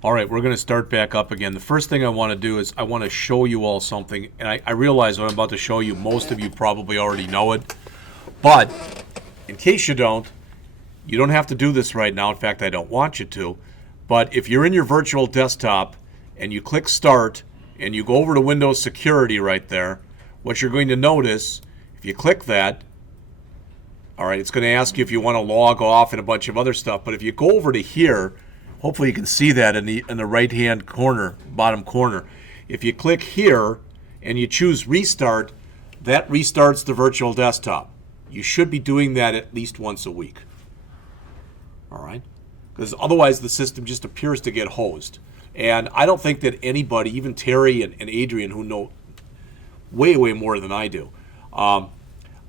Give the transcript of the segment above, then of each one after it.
All right, we're going to start back up again. The first thing I want to do is I want to show you all something. And I realize what I'm about to show you, most of you probably already know it. But in case you don't have to do this right now. In fact, I don't want you to. But if you're in your virtual desktop and you click Start and you go over to Windows Security right there, what you're going to notice, if you click that, all right, it's going to ask you if you want to log off and a bunch of other stuff. But if you go over to here, hopefully you can see that in the right-hand corner, bottom corner. If you click here and you choose Restart, that restarts the virtual desktop. You should be doing that at least once a week. All right? Because otherwise the system just appears to get hosed. And I don't think that anybody, even Terry and Adrian, who know way, way more than I do, I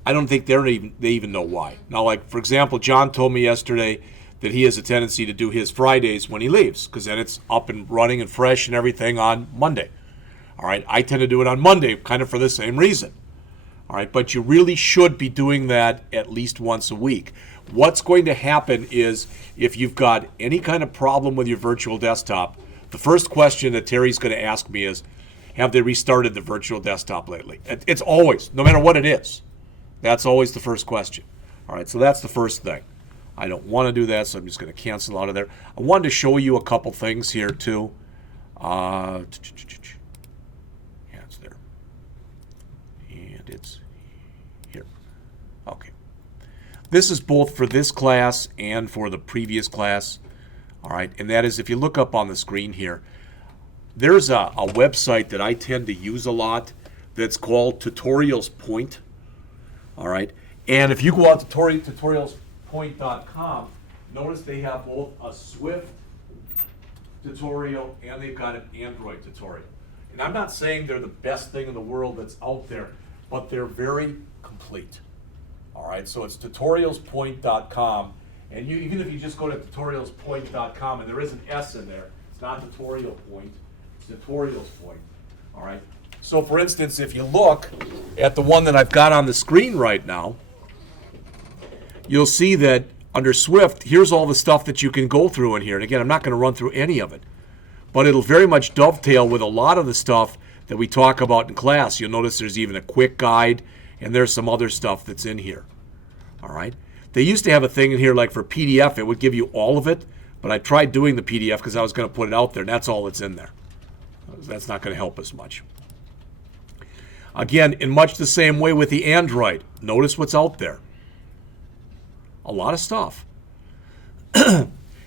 don't think they even know why. Now, like, for example, John told me yesterday that he has a tendency to do his Fridays when he leaves, because then it's up and running and fresh and everything on Monday. All right, I tend to do it on Monday, kind of for the same reason. All right, but you really should be doing that at least once a week. What's going to happen is if you've got any kind of problem with your virtual desktop, the first question that Terry's going to ask me is, have they restarted the virtual desktop lately? It's always, no matter what it is. That's always the first question. All right, so that's the first thing. I don't want to do that, so I'm just going to cancel out of there. I wanted to show you a couple things here, too. Yeah, it's there. And it's here. Okay. This is both for this class and for the previous class. All right, and that is, if you look up on the screen here, there's a website that I tend to use a lot that's called Tutorials Point. All right, and if you go out to tutorialspoint.com, notice they have both a Swift tutorial and they've got an Android tutorial. And I'm not saying they're the best thing in the world that's out there, but they're very complete. All right, so it's tutorialspoint.com, and even if you just go to tutorialspoint.com, and there is an S in there, it's not Tutorial Point, it's Tutorials Point. All right. So, for instance, if you look at the one that I've got on the screen right now, you'll see that under Swift, here's all the stuff that you can go through in here. And again, I'm not going to run through any of it, but it'll very much dovetail with a lot of the stuff that we talk about in class. You'll notice there's even a quick guide, and there's some other stuff that's in here. All right. They used to have a thing in here like for PDF. It would give you all of it, but I tried doing the PDF because I was going to put it out there, and that's all that's in there. That's not going to help us much. Again, in much the same way with the Android, notice what's out there. A lot of stuff.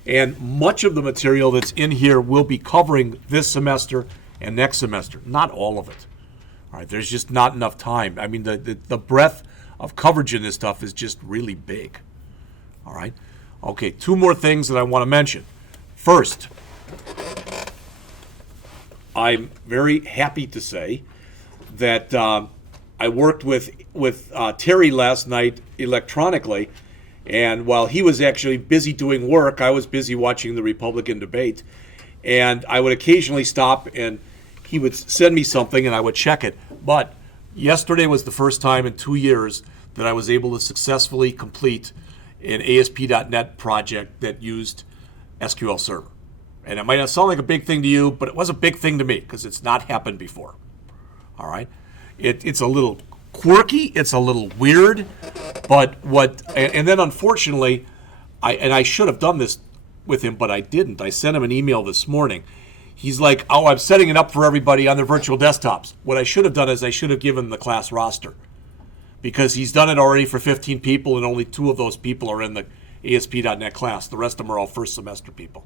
And much of the material that's in here will be covering this semester and next semester. Not all of it. All right, there's just not enough time. I mean, the breadth of coverage in this stuff is just really big. All right. Okay, two more things that I want to mention. First, I'm very happy to say that I worked with Terry last night electronically, and while he was actually busy doing work, I was busy watching the Republican debate, and I would occasionally stop and he would send me something and I would check it. But yesterday was the first time in 2 years that I was able to successfully complete an ASP.NET project that used SQL Server. And it might not sound like a big thing to you, but it was a big thing to me because it's not happened before. All right, it's a little quirky, it's a little weird, but and then unfortunately, I should have done this with him, but I didn't. I sent him an email this morning. He's like, oh, I'm setting it up for everybody on their virtual desktops. What I should have done is I should have given him the class roster, because he's done it already for 15 people, and only 2 of those people are in the ASP.NET class. The rest of them are all first semester people.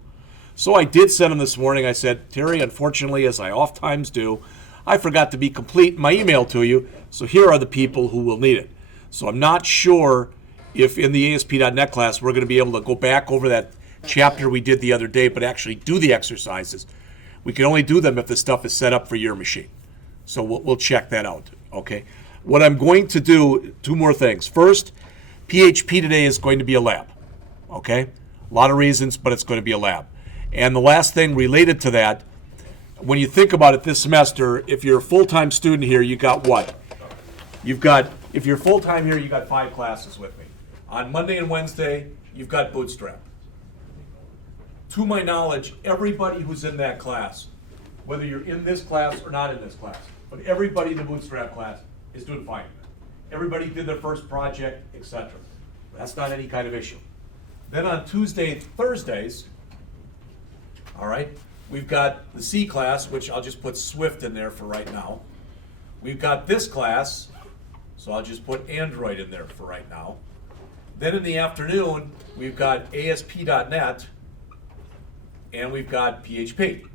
So I did send him this morning. I said, Terry, unfortunately, as I oftentimes do, I forgot to be complete in my email to you, so here are the people who will need it. So I'm not sure if in the ASP.NET class we're going to be able to go back over that chapter we did the other day, but actually do the exercises. We can only do them if the stuff is set up for your machine. So we'll check that out, okay? What I'm going to do, 2 more things. First, PHP today is going to be a lab, okay? A lot of reasons, but it's going to be a lab. And the last thing related to that, when you think about it this semester, if you're a full-time student here, you got what? If you're full-time here, you got 5 classes with me. On Monday and Wednesday, you've got Bootstrap. to my knowledge, everybody who's in that class, whether you're in this class or not in this class, but everybody in the bootstrap class is doing fine. Everybody did their first project, etc. That's not any kind of issue. Then on Tuesday and Thursdays, all right, we've got the C class, which I'll just put Swift in there for right now. We've got this class, so I'll just put Android in there for right now. Then in the afternoon, we've got ASP.NET, and we've got PHP.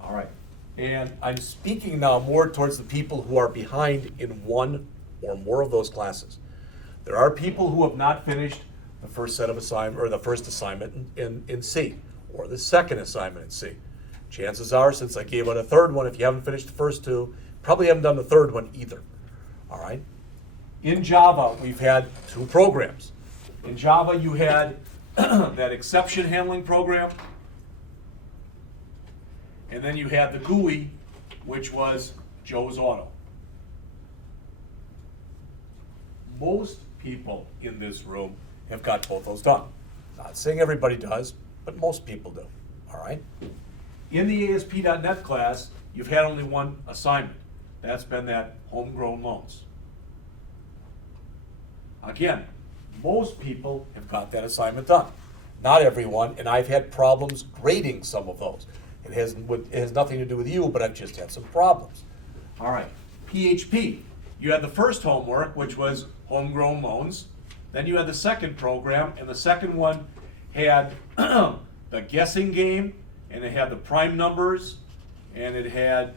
All right, and I'm speaking now more towards the people who are behind in one or more of those classes. There are people who have not finished the first set of assignment, or the first assignment in C, or the second assignment in C. Chances are, since I gave out a third one, if you haven't finished the first two, probably haven't done the third one either. All right? In Java, we've had two programs. In Java, you had that exception handling program, and then you had the GUI, which was Joe's Auto. Most people in this room have got both those done. Not saying everybody does, but most people do. All right? In the ASP.NET class, you've had only one assignment. That's been that homegrown loans. Again, most people have got that assignment done. Not everyone, and I've had problems grading some of those. It has nothing to do with you, but I've just had some problems. All right, PHP. You had the first homework, which was homegrown loans. Then you had the second program, and the second one had the guessing game, and it had the prime numbers, and it had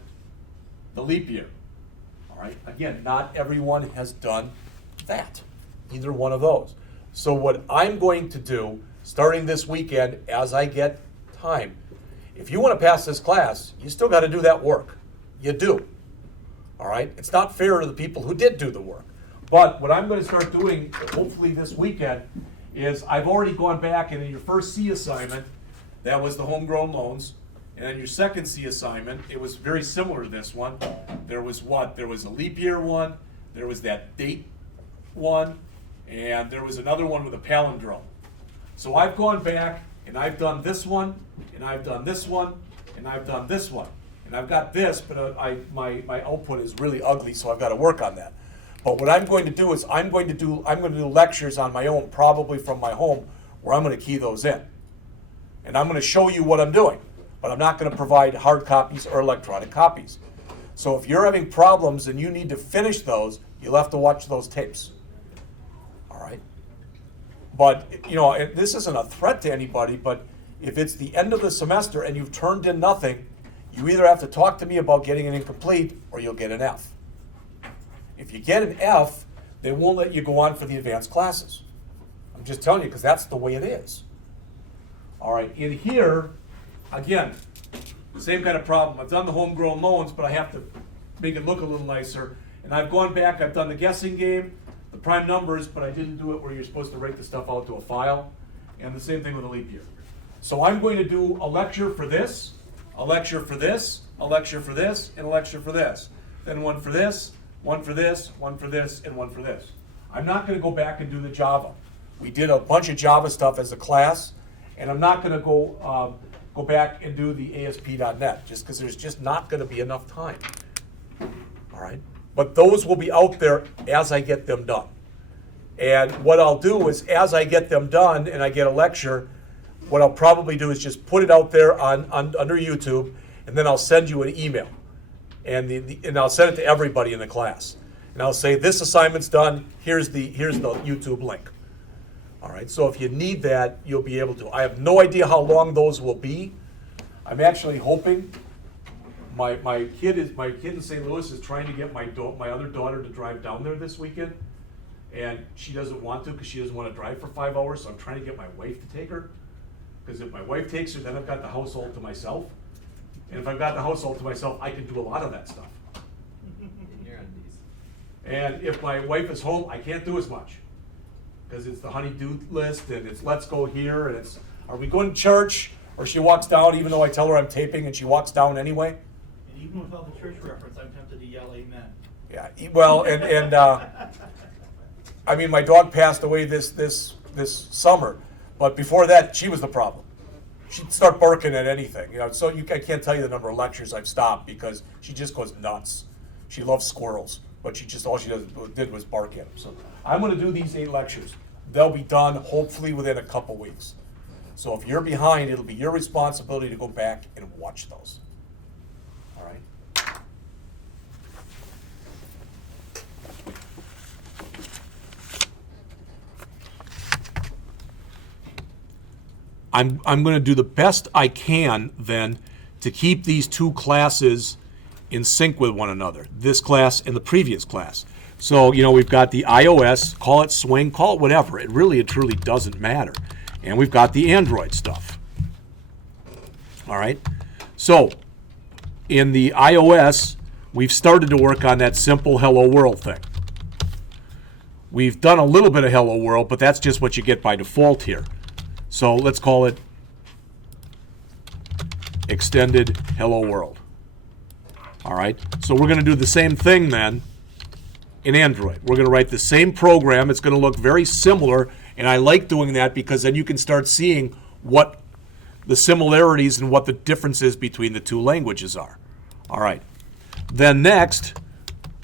the leap year. All right, again, not everyone has done that, either one of those. So what I'm going to do, starting this weekend, as I get time, if you want to pass this class, you still got to do that work. You do. All right? It's not fair to the people who did do the work. But what I'm going to start doing, hopefully this weekend, is I've already gone back, and in your first C assignment, that was the homegrown loans. And in your second C assignment, it was very similar to this one. There was what? There was a leap year one, there was that date one, and there was another one with a palindrome. So I've gone back, and I've done this one, and I've done this one, and I've done this one. And I've got this, but my output is really ugly, so I've got to work on that. But what I'm going to do is I'm going to do lectures on my own, probably from my home, where I'm going to key those in. And I'm going to show you what I'm doing, but I'm not going to provide hard copies or electronic copies. So if you're having problems and you need to finish those, you'll have to watch those tapes. All right? But, you know, this isn't a threat to anybody, but if it's the end of the semester and you've turned in nothing, you either have to talk to me about getting an incomplete or you'll get an F. If you get an F, they won't let you go on for the advanced classes. I'm just telling you because that's the way it is. All right, in here, again, same kind of problem. I've done the homegrown loans, but I have to make it look a little nicer. And I've gone back, I've done the guessing game, the prime numbers, but I didn't do it where you're supposed to write the stuff out to a file. And the same thing with a leap year. So I'm going to do a lecture for this, a lecture for this, a lecture for this, and a lecture for this. Then one for this, one for this, one for this, and one for this. I'm not going to go back and do the Java. We did a bunch of Java stuff as a class, and I'm not going to go back and do the ASP.NET just because there's just not going to be enough time. All right? But those will be out there as I get them done. And what I'll do is as I get them done and I get a lecture, what I'll probably do is just put it out there on under YouTube, and then I'll send you an email. And I'll send it to everybody in the class. And I'll say, this assignment's done, here's the YouTube link. All right, so if you need that, you'll be able to. I have no idea how long those will be. I'm actually hoping my kid in St. Louis is trying to get my other daughter to drive down there this weekend. And she doesn't want to because she doesn't want to drive for 5 hours, so I'm trying to get my wife to take her. Because if my wife takes her, then I've got the household to myself. And if I've got the household to myself, I can do a lot of that stuff. And if my wife is home, I can't do as much. Because it's the honey-do list, and it's let's go here, and it's are we going to church? Or she walks down, even though I tell her I'm taping, and she walks down anyway. And even without the church reference, I'm tempted to yell amen. Yeah, well, and I mean, my dog passed away this summer, but before that, she was the problem. she'd start barking at anything. So I can't tell you the number of lectures I've stopped because she just goes nuts. She loves squirrels, but all she did was bark at them. So I'm going to do these 8 lectures. They'll be done hopefully within a couple weeks. So if you're behind, it'll be your responsibility to go back and watch those. All right? I'm going to do the best I can then to keep these 2 classes in sync with one another, this class and the previous class. So, we've got the iOS, call it swing, call it whatever. It really and truly doesn't matter. And we've got the Android stuff. All right? So, in the iOS, we've started to work on that simple hello world thing. We've done a little bit of hello world, but that's just what you get by default here. So let's call it extended hello world. All right, so we're going to do the same thing then in Android. We're going to write the same program. It's going to look very similar, and I like doing that because then you can start seeing what the similarities and what the differences between the 2 languages are. All right, then next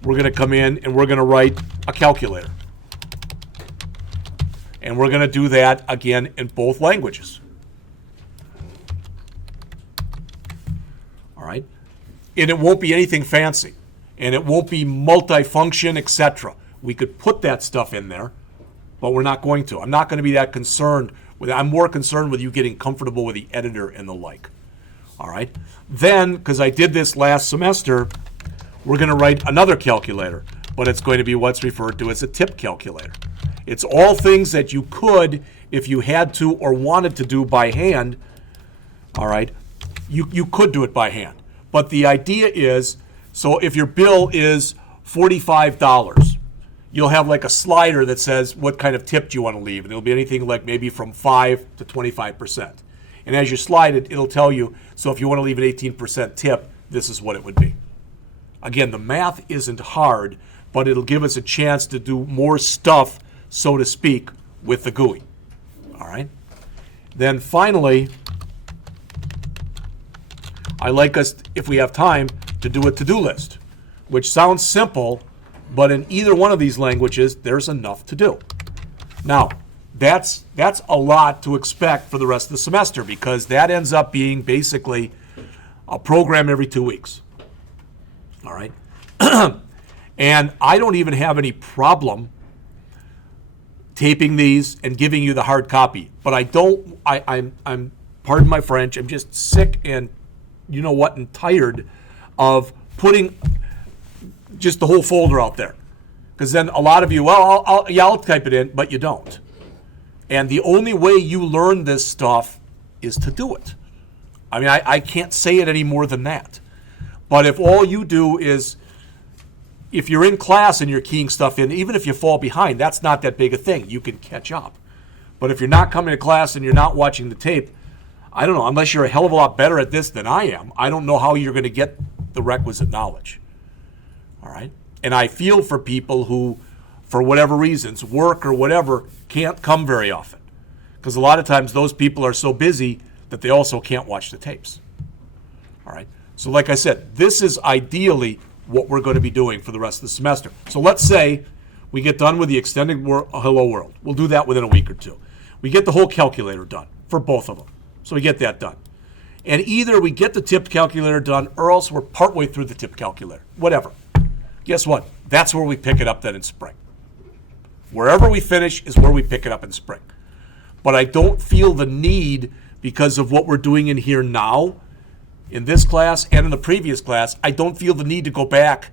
we're going to come in and we're going to write a calculator. And we're going to do that again in both languages. All right? And it won't be anything fancy. And it won't be multifunction, etc. We could put that stuff in there, but we're not going to. I'm not going to be that concerned with it. I'm more concerned with you getting comfortable with the editor and the like. All right? Then, because I did this last semester, we're going to write another calculator, but it's going to be what's referred to as a tip calculator. It's all things that you could, if you had to or wanted to do by hand, all right, you could do it by hand. But the idea is, so if your bill is $45, you'll have like a slider that says what kind of tip do you want to leave. And it'll be anything like maybe from 5 to 25%. And as you slide it, it'll tell you, so if you want to leave an 18% tip, this is what it would be. Again, the math isn't hard, but it'll give us a chance to do more stuff, so to speak, with the GUI. All right? Then finally, I like us, if we have time, to do a to-do list, which sounds simple, but in either one of these languages, there's enough to do. Now, that's a lot to expect for the rest of the semester because that ends up being basically a program every 2 weeks. All right? And I don't even have any problem taping these and giving you the hard copy. But I'm pardon my French, I'm just sick and you know what, and tired of putting just the whole folder out there. Because then a lot of you, well, I'll type it in, but you don't. And the only way you learn this stuff is to do it. I mean, I can't say it any more than that. But if all you do is, if you're in class and you're keying stuff in, even if you fall behind, that's not that big a thing. You can catch up. But if you're not coming to class and you're not watching the tape, I don't know, unless you're a hell of a lot better at this than I am, I don't know how you're going to get the requisite knowledge. All right? And I feel for people who, for whatever reasons, work or whatever, can't come very often. Because a lot of times those people are so busy that they also can't watch the tapes. All right? So like I said, this is ideally what we're going to be doing for the rest of the semester. So let's say we get done with the extended hello world. We'll do that within a week or 2. We get the whole calculator done for both of them. So we get that done. And either we get the tip calculator done or else we're partway through the tip calculator. Whatever. Guess what? That's where we pick it up then in spring. Wherever we finish is where we pick it up in spring. But I don't feel the need, because of what we're doing in here now, in this class and in the previous class, I don't feel the need to go back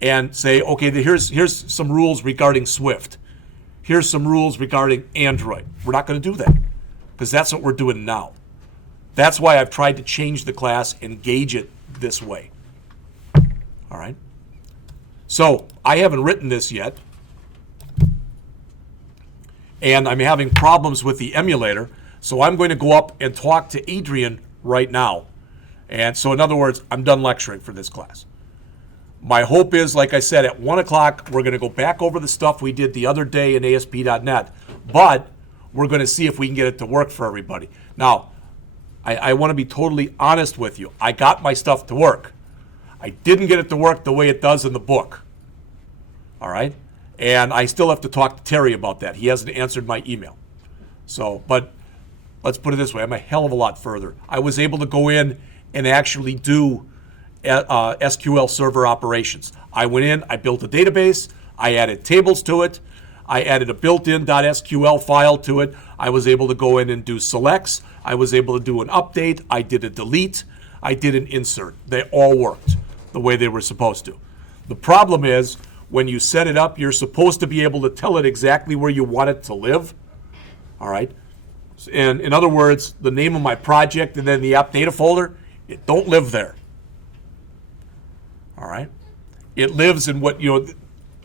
and say, okay, here's some rules regarding Swift. Here's some rules regarding Android. We're not going to do that because that's what we're doing now. That's why I've tried to change the class and gauge it this way. All right? So I haven't written this yet, and I'm having problems with the emulator, so I'm going to go up and talk to Adrian right now. And so in other words, I'm done lecturing for this class. My hope is, like I said, at 1 o'clock, we're going to go back over the stuff we did the other day in ASP.NET, but we're going to see if we can get it to work for everybody. Now, I want to be totally honest with you. I got my stuff to work. I didn't get it to work the way it does in the book. All right? And I still have to talk to Terry about that. He hasn't answered my email. So, but let's put it this way. I'm a hell of a lot further. I was able to go in and actually do SQL Server operations. I went in, I built a database, I added tables to it, I added a built-in .SQL file to it. I was able to go in and do selects. I was able to do an update. I did a delete. I did an insert. They all worked the way they were supposed to. The problem is, when you set it up, you're supposed to be able to tell it exactly where you want it to live. All right? And in other words, the name of my project and then the app data folder, it don't live there. All right? It lives in what,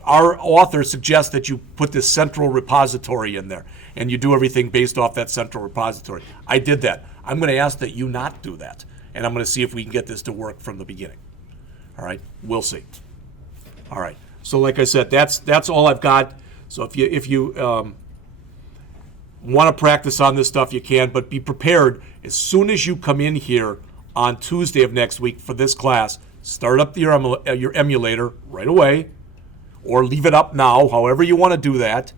our author suggests that you put this central repository in there and you do everything based off that central repository. I did that. I'm going to ask that you not do that. And I'm going to see if we can get this to work from the beginning. All right? We'll see. All right. So like I said, that's all I've got. So if you want to practice on this stuff, you can, but be prepared. As soon as you come in here on Tuesday of next week for this class, start up your emulator right away, or leave it up now, however you want to do that,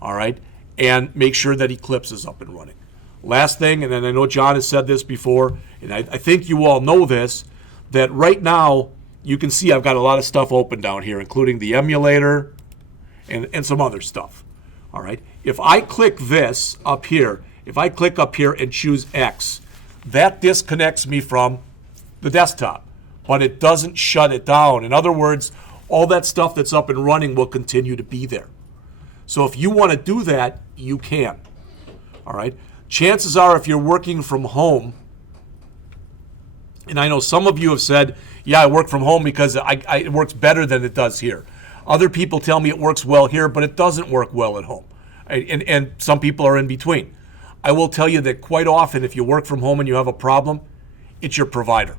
all right, and make sure that Eclipse is up and running. Last thing, and then I know John has said this before, and I think you all know this, that right now you can see I've got a lot of stuff open down here, including the emulator and some other stuff, all right? If I click this up here, if I click up here and choose X, that disconnects me from the desktop, but it doesn't shut it down. In other words, all that stuff that's up and running will continue to be there. So if you want to do that, you can. All right? Chances are, if you're working from home, and I know some of you have said, yeah, I work from home because it works better than it does here. Other people tell me it works well here, but it doesn't work well at home. And some people are in between. I will tell you that quite often, if you work from home and you have a problem, it's your provider.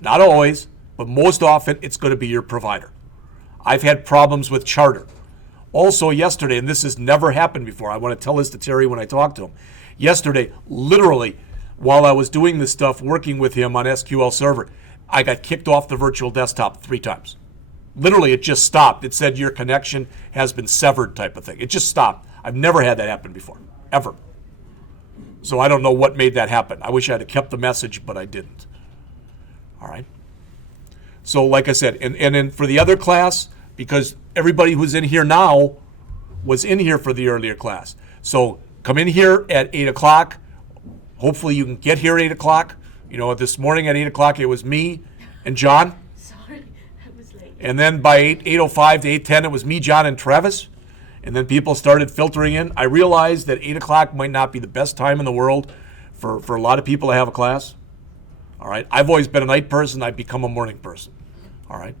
Not always, but most often, it's going to be your provider. I've had problems with Charter. Also yesterday, and this has never happened before, I want to tell this to Terry when I talk to him. Yesterday, literally, while I was doing this stuff, working with him on SQL Server, I got kicked off the virtual desktop 3 times. Literally, it just stopped. It said your connection has been severed type of thing. It just stopped. I've never had that happen before, ever. So I don't know what made that happen. I wish I had kept the message, but I didn't. All right. So like I said, and then for the other class, because everybody who's in here now was in here for the earlier class. So come in here at 8 o'clock. Hopefully you can get here at 8 o'clock. This morning at 8 o'clock, it was me and John. Sorry, I was late. And then by 8:05 to 8:10, it was me, John, and Travis. And then people started filtering in. I realized that 8 o'clock might not be the best time in the world for a lot of people to have a class. All right. I've always been a night person. I've become a morning person. All right.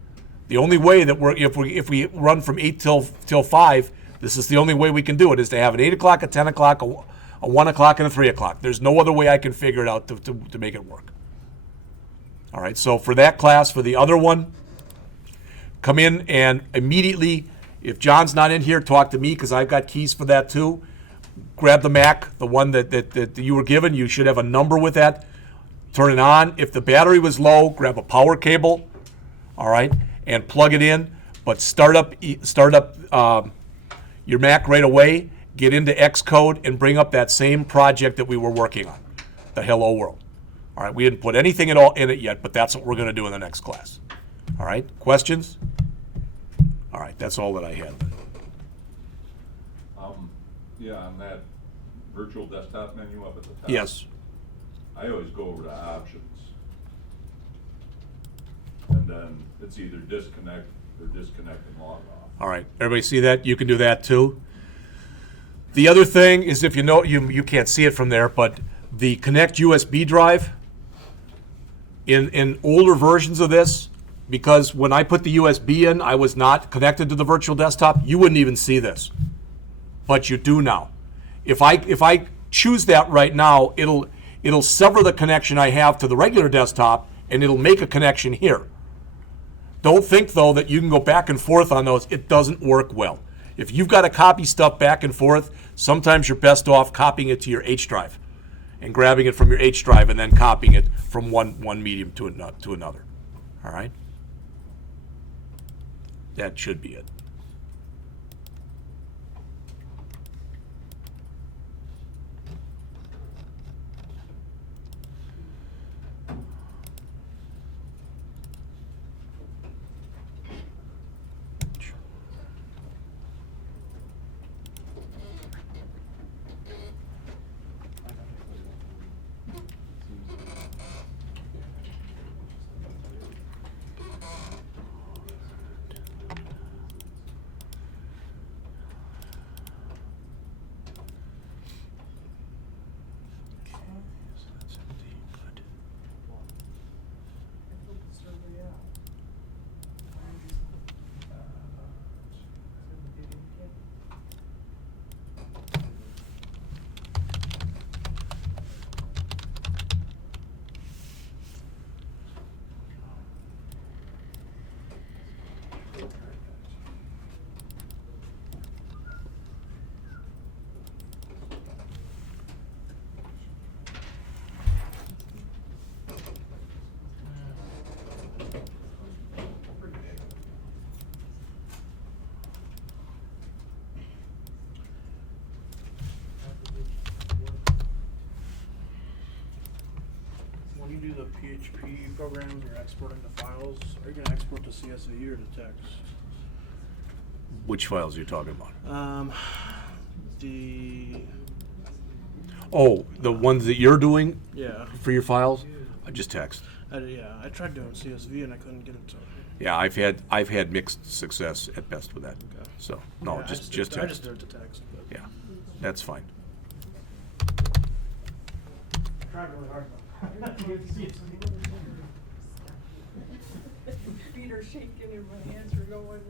The only way that if we run from 8 till 5, this is the only way we can do it, is to have an 8 o'clock, a 10 o'clock, a 1 o'clock, and a 3 o'clock. There's no other way I can figure it out to make it work. All right. So for that class, for the other one, come in and immediately, if John's not in here, talk to me because I've got keys for that too. Grab the Mac, the one that you were given. You should have a number with that. Turn it on. If the battery was low, grab a power cable, all right, and plug it in. But start up your Mac right away. Get into Xcode and bring up that same project that we were working on, the Hello World. All right, we didn't put anything at all in it yet, but that's what we're going to do in the next class. All right, questions? All right, that's all that I had. Yeah, on that virtual desktop menu up at the top. Yes. I always go over to options. And then it's either disconnect or disconnect and log off. All right, everybody see that? You can do that too. The other thing is, if you can't see it from there, but the Connect USB drive, in older versions of this, because when I put the USB in, I was not connected to the virtual desktop, you wouldn't even see this. But you do now. If I choose that right now, it'll sever the connection I have to the regular desktop, and it'll make a connection here. Don't think, though, that you can go back and forth on those. It doesn't work well. If you've got to copy stuff back and forth, sometimes you're best off copying it to your H drive and grabbing it from your H drive and then copying it from one medium to another. All right? That should be it. When you do the PHP programs or exporting the files, are you gonna export to CSV or to text? Which files are you talking about? The Oh, the ones that you're doing yeah, for your files? Just text. I tried doing CSV and I couldn't get it to. Yeah, I've had mixed success at best with that. Okay. So no, Yeah, just I just text. did it to text. But Yeah, that's fine. tried really hard. Feet are shaking and my hands are going.